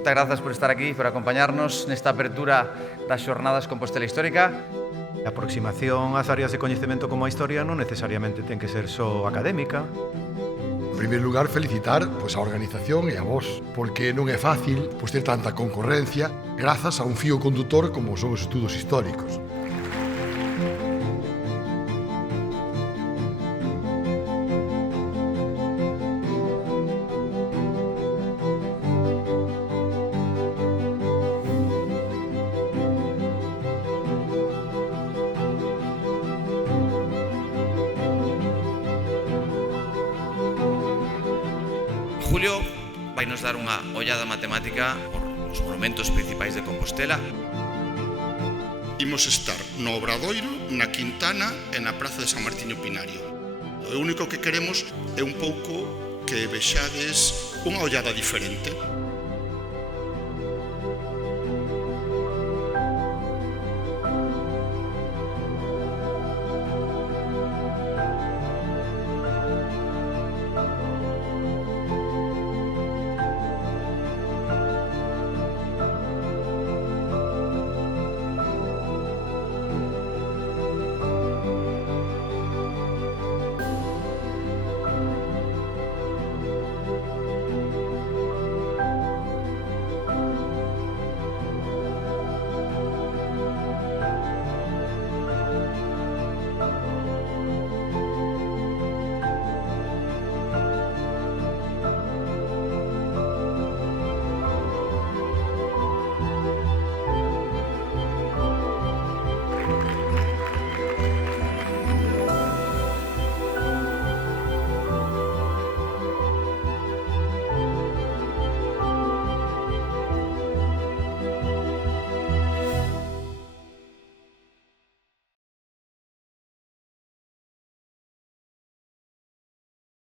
Moitas grazas por estar aquí, por acompañarnos nesta apertura das Xornadas Compostela Histórica. A aproximación ás áreas de coñecemento como a historia non necesariamente ten que ser só académica. En primeiro lugar, felicitar a organización e a vos, porque non é fácil ter tanta concorrencia grazas a un fío condutor como son os estudos históricos. Julio vai nos dar unha ollada matemática por os monumentos principais de Compostela. Imos estar no Obradoiro, na Quintana e na Praza de San Martiño Pinario. O único que queremos é un pouco que vexades unha ollada diferente.